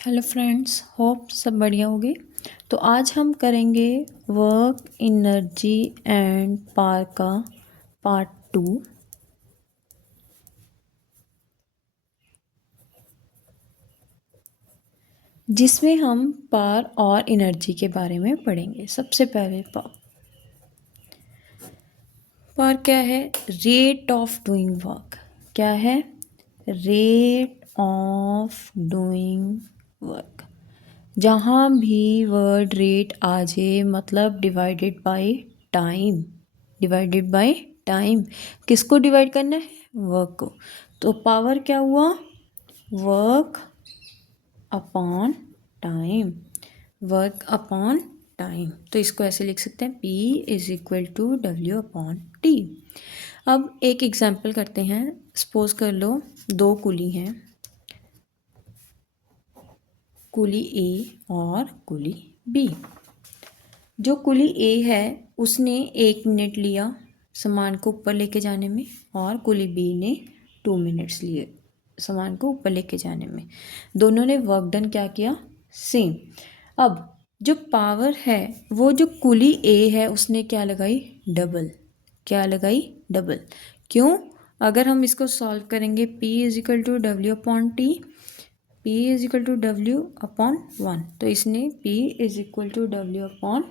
Hello friends, hope सब बढ़िया होगी। तो आज हम करेंगे वर्क, एनर्जी एंड पावर का पार्ट 2, जिसमें हम पावर और एनर्जी के बारे में पढ़ेंगे। सबसे पहले पावर क्या है? Rate of doing work. क्या है? Rate of doing work. जहाँ भी वर्ड रेट आ जाए मतलब divided by time. Divided by time. किसको डिवाइड करना है? वर्क को। तो पावर क्या हुआ? Work upon time. Work upon time. तो इसको ऐसे लिख सकते हैं, P is equal to W upon T. अब एक एग्जाम्पल करते हैं। सपोज कर लो दो कुली हैं, कुली A और कुली B। जो कुली ए है उसने 1 मिनट लिया सामान को ऊपर लेके जाने में, और कुली बी ने 2 मिनट्स लिए सामान को ऊपर लेके जाने में। दोनों ने वर्क डन क्या किया? सेम। अब जो पावर है वो जो कुली ए है उसने क्या लगाई? डबल। क्या लगाई? डबल। क्यों? अगर हम इसको सॉल्व करेंगे, P is equal to W upon T, P is equal to W upon 1, तो इसने P is equal to W upon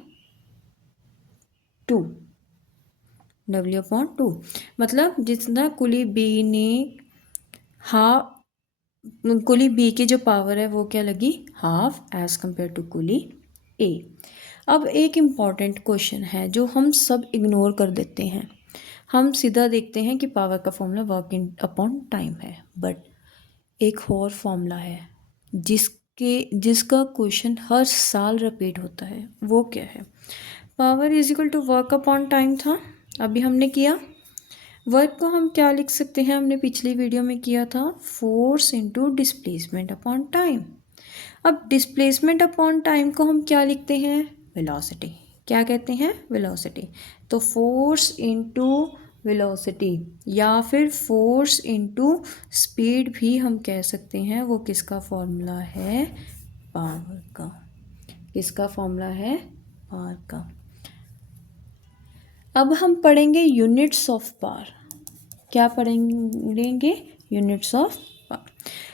2, W upon 2। मतलब जितना कुली बी ने हाफ, कुली बी की जो पावर है वो क्या लगी? हाफ एज कंपेयर टू कुली ए। अब एक इम्पॉर्टेंट क्वेश्चन है जो हम सब इग्नोर कर देते हैं। हम सीधा देखते हैं कि पावर का formula work in upon time है, बट एक और फॉर्मूला है जिसका क्वेश्चन हर साल रिपीट होता है। वो क्या है? Power is equal to work upon time था, अभी हमने किया। वर्क को हम क्या लिख सकते हैं? हमने पिछली वीडियो में किया था, force into displacement upon time. अब डिस्प्लेसमेंट अपॉन टाइम को हम क्या लिखते हैं? वेलोसिटी। क्या कहते हैं? वेलोसिटी। तो फोर्स इनटू वेलोसिटी या फिर फोर्स इनटू स्पीड भी हम कह सकते हैं। वो किसका फॉर्मूला है? पावर का। किसका फॉर्मूला है? पावर का। अब हम पढ़ेंगे यूनिट्स ऑफ पावर। क्या पढ़ेंगे? Units of power.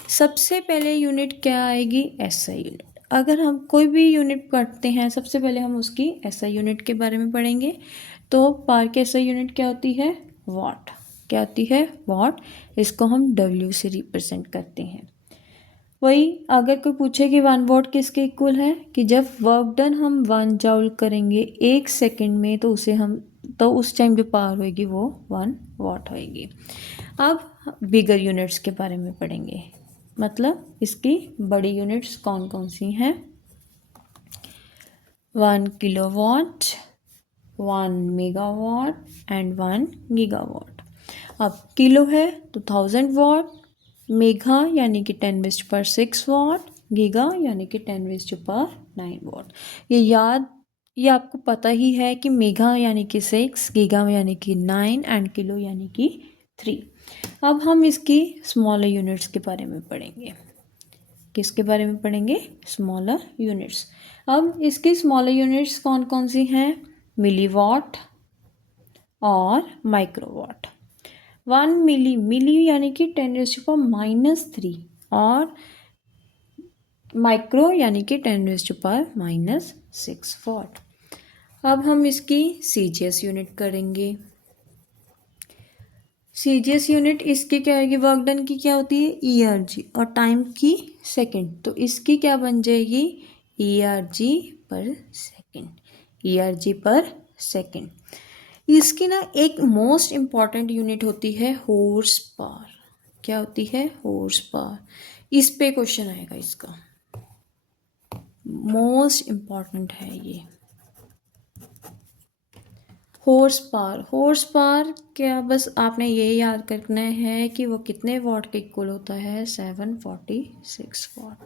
सबसे पहले यूनिट क्या आएगी? SI unit. अगर हम कोई भी यूनिट पढ़ते हैं सबसे पहले हम उसकी एसआई यूनिट के बारे में पढ़ेंगे। तो पावर की एसआई यूनिट क्या होती है? वाट। क्या होती है? वाट। इसको हम डब्ल्यू से रिप्रेजेंट करते हैं। वही अगर कोई पूछे कि 1 वॉट किसके इक्वल है, कि जब वर्क डन हम 1 जूल करेंगे 1 सेकेंड में, तो उसे हम तो उस टाइम जो पावर होएगी वो 1 वॉट होएगी। अब बिगर यूनिट्स के बारे में पढ़ेंगे, मतलब इसकी बड़ी यूनिट्स कौन कौन सी हैं? 1 किलोवाट, 1 मेगावाट एंड 1 गीगावाट। अब किलो है तो 1000 वॉट, मेगा यानी कि 10⁻⁶ वॉट, गीगा यानी कि 10⁻⁹ वॉट। ये आपको पता ही है कि मेगा यानी कि 6, गीगा यानी कि 9 एंड किलो यानी कि 3। अब हम इसकी स्मॉलर यूनिट्स के बारे में पढ़ेंगे। किसके बारे में पढ़ेंगे? Smaller units. अब इसकी स्मॉलर यूनिट्स कौन कौन सी हैं? मिलीवाट और माइक्रोवाट। 1 मिली यानी कि 10⁻⁻3 और माइक्रो यानी कि 10⁻⁻6 वॉट। अब हम इसकी सीजीएस यूनिट करेंगे। सीजीएस यूनिट इसकी क्या आएगी? वर्क डन की क्या होती है? ईआरजी, और टाइम की सेकंड। तो इसकी क्या बन जाएगी? ईआरजी पर सेकंड। ईआरजी पर सेकंड। इसकी ना एक मोस्ट इम्पॉर्टेंट यूनिट होती है हॉर्स पावर। क्या होती है? Horse power. इस पे क्वेश्चन आएगा इसका, मोस्ट इम्पॉर्टेंट है ये। Horse power. हॉर्स पावर क्या, बस आपने ये याद करना है कि वो कितने वॉट के इक्वल होता है? 746 वॉट।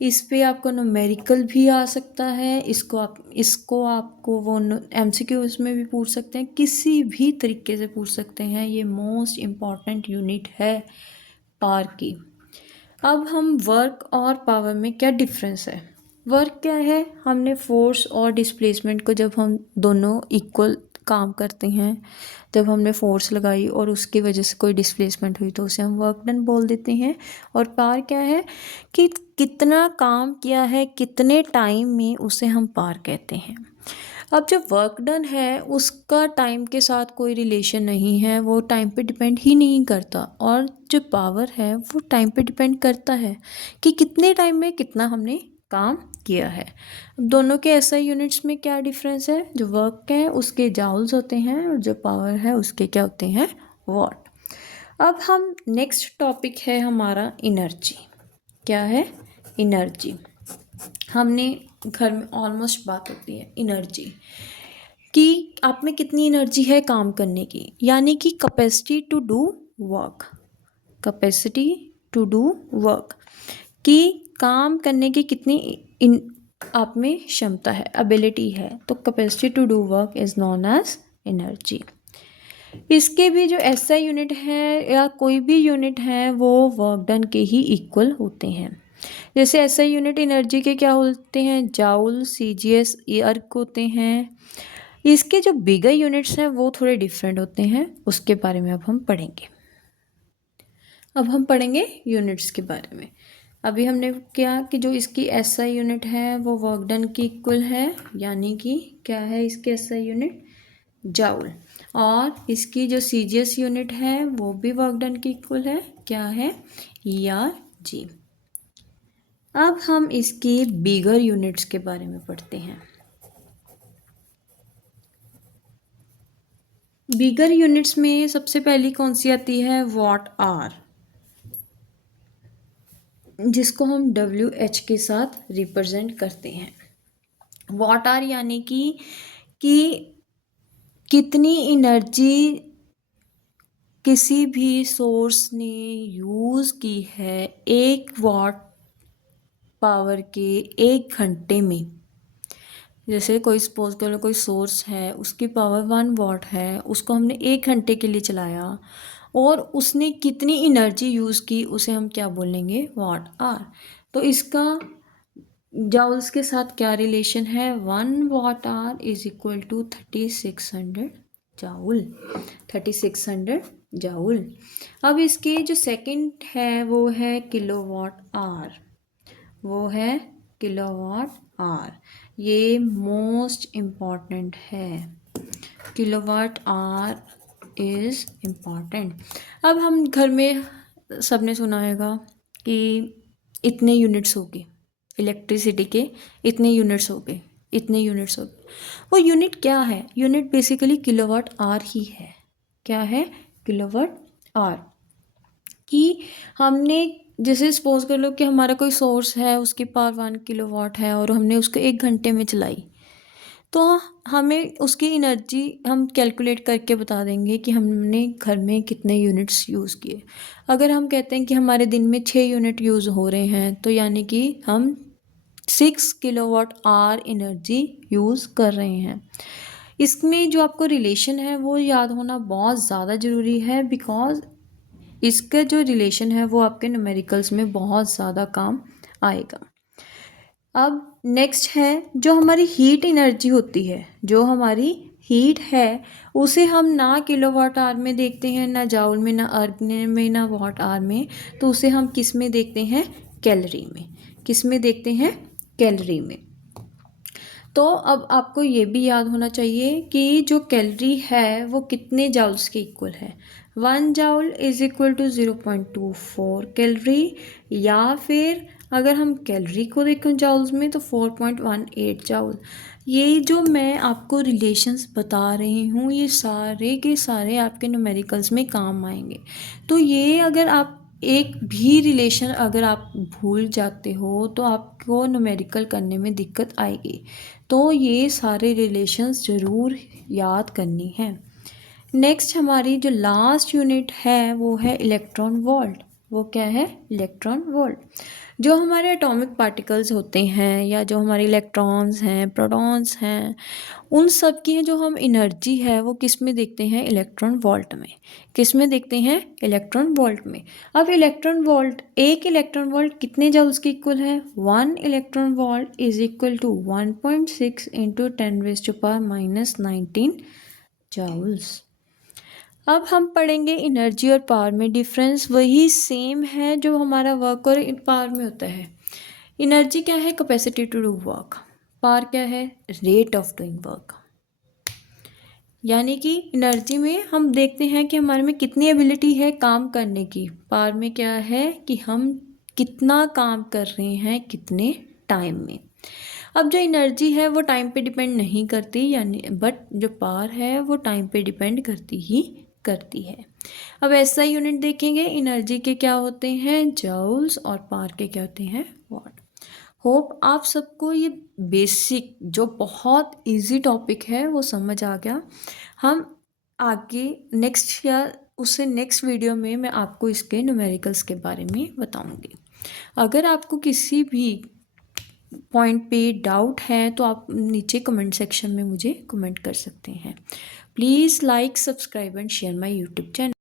इस पे आपको न्यूमेरिकल भी आ सकता है। इसको आपको वो एमसीक्यूज में भी पूछ सकते हैं, किसी भी तरीके से पूछ सकते हैं। ये मोस्ट इम्पॉर्टेंट यूनिट है पावर की। अब हम वर्क और पावर में क्या डिफरेंस है। वर्क क्या है, हमने फोर्स और डिस्प्लेसमेंट को जब हम दोनों इक्वल काम करते हैं, जब हमने फोर्स लगाई और उसकी वजह से कोई डिस्प्लेसमेंट हुई तो उसे हम वर्क डन बोल देते हैं। और पावर क्या है कि कितना काम किया है, कितने टाइम में, उसे हम पावर कहते हैं। अब जो वर्क डन है उसका टाइम के साथ कोई रिलेशन नहीं है, वो टाइम पे डिपेंड ही नहीं करता। और जो पावर है वो टाइम पे डिपेंड करता है कि कितने टाइम में कितना हमने काम किया है। अब दोनों के एसआई यूनिट्स में क्या डिफरेंस है, जो वर्क है उसके जाउल्स होते हैं और जो पावर है उसके क्या होते हैं, वॉट। अब हम नेक्स्ट टॉपिक है हमारा एनर्जी। क्या है, एनर्जी। हमने घर में ऑलमोस्ट बात होती है एनर्जी कि आप में कितनी एनर्जी है काम करने की, यानी कि capacity to do work. Capacity to do work कि काम करने की कितनी आप में क्षमता है, एबिलिटी है, तो capacity to do work is known as energy. इसके भी जो एसआई यूनिट है या कोई भी यूनिट है वो वर्क डन के ही इक्वल होते हैं। जैसे एसआई यूनिट एनर्जी के क्या होते हैं, जाउल, सीजीएस, अर्क होते हैं। इसके जो बिगर यूनिट्स हैं वो थोड़े डिफरेंट होते हैं, उसके बारे में अब हम पढ़ेंगे। अब हम पढ़ेंगे यूनिट्स के बारे में। अभी हमने क्या कि जो इसकी एसआई यूनिट है वो वर्क डन की इक्वल है, यानी कि क्या है इसकी एसआई यूनिट, जाउल। और इसकी जो सीजीएस यूनिट है वो भी वर्क डन की इक्वल है, क्या है, ERG। अब हम इसकी बिगर यूनिट्स के बारे में पढ़ते हैं। बिगर यूनिट्स में सबसे पहली कौन सी आती है, वॉट आर, जिसको हम WH के साथ रिप्रेजेंट करते हैं। वॉट आर यानी कि कितनी एनर्जी किसी भी सोर्स ने यूज़ की है 1 वॉट पावर के 1 घंटे में। जैसे कोई सपोज करो कोई सोर्स है उसकी पावर 1 वॉट है, उसको हमने 1 घंटे के लिए चलाया और उसने कितनी एनर्जी यूज़ की उसे हम क्या बोलेंगे, वॉट आर। तो इसका जाउल्स के साथ क्या रिलेशन है, 1 watt hour is equal to 3600 joule, 3600 joule. अब इसकी जो सेकंड है वो है किलोवाट आर, वो है किलोवाट आर। ये मोस्ट इम्पॉर्टेंट है, किलोवाट आर इज़ इम्पॉर्टेंट। अब हम घर में सबने सुना होगा कि इतने यूनिट्स हो गए इलेक्ट्रिसिटी के, इतने यूनिट्स हो गए, इतने यूनिट्स हो गए। वो यूनिट क्या है, यूनिट बेसिकली किलोवाट आर ही है। क्या है, किलोवाट आर। कि हमने जैसे सपोज कर लो कि हमारा कोई सोर्स है उसकी पावर 1 किलोवाट है और हमने उसको 1 घंटे में चलाई, तो हमें उसकी एनर्जी हम कैलकुलेट करके बता देंगे कि हमने घर में कितने यूनिट्स यूज़ किए। अगर हम कहते हैं कि हमारे दिन में 6 यूनिट यूज़ हो रहे हैं तो यानी कि हम 6 किलोवाट आवर एनर्जी यूज़ कर रहे हैं। इसमें जो आपको रिलेशन है वो याद होना बहुत ज़्यादा ज़रूरी है, बिकॉज इसका जो रिलेशन है वो आपके न्यूमेरिकल्स में बहुत ज़्यादा काम आएगा। अब नेक्स्ट है जो हमारी हीट एनर्जी होती है, जो हमारी हीट है उसे हम ना किलोवाट आवर में देखते हैं, ना जाउल में, ना अर्ग में, ना वॉट आवर में, तो उसे हम किस में देखते हैं, कैलोरी में। किस में देखते हैं, कैलोरी में। तो अब आपको ये भी याद होना चाहिए कि जो कैलोरी है वो कितने जाउल्स के इक्वल है, 1 joule is equal to 0.24 calorie, या फिर अगर हम कैलोरी को देखें जाउल्स में तो 4.18 जाउल। ये जो मैं आपको रिलेशंस बता रही हूँ ये सारे के सारे आपके न्यूमेरिकल्स में काम आएंगे। तो ये अगर आप एक भी रिलेशन अगर आप भूल जाते हो तो आपको न्यूमेरिकल करने में दिक्कत आएगी। तो ये सारे रिलेशंस ज़रूर याद करनी है। नेक्स्ट हमारी जो लास्ट यूनिट है वो है इलेक्ट्रॉन वोल्ट। वो क्या है, इलेक्ट्रॉन वोल्ट। जो हमारे एटॉमिक पार्टिकल्स होते हैं या जो हमारे इलेक्ट्रॉन्स हैं, प्रोटॉन्स हैं, उन सब की जो हम एनर्जी है वो किस में देखते हैं, इलेक्ट्रॉन वोल्ट में। किस में देखते हैं, इलेक्ट्रॉन वोल्ट में। अब इलेक्ट्रॉन वोल्ट, एक इलेक्ट्रॉन वोल्ट कितने जूल्स के इक्वल है, 1 electron volt is equal to 1.6 into 10⁻⁻19 joules. अब हम पढ़ेंगे एनर्जी और पावर में डिफरेंस, वही सेम है जो हमारा वर्क और पावर में होता है। एनर्जी क्या है, capacity to do work. Power क्या है, रेट ऑफ डूइंग वर्क। यानी कि एनर्जी में हम देखते हैं कि हमारे में कितनी एबिलिटी है काम करने की। पावर में क्या है कि हम कितना काम कर रहे हैं कितने टाइम में। अब जो एनर्जी है वो टाइम पे डिपेंड नहीं करती, यानी बट जो पावर है वो टाइम पे डिपेंड करती है। अब ऐसा यूनिट देखेंगे, एनर्जी के क्या होते हैं, जूल्स, और पावर के क्या होते हैं, वाट। होप आप सबको ये बेसिक जो बहुत इजी टॉपिक है वो समझ आ गया। हम आगे नेक्स्ट या उससे नेक्स्ट वीडियो में मैं आपको इसके न्यूमेरिकल्स के बारे में बताऊंगी। अगर आपको किसी भी पॉइंट पे डाउट है तो आप नीचे कमेंट सेक्शन में मुझे कमेंट कर सकते हैं। Please like, subscribe and share my YouTube channel.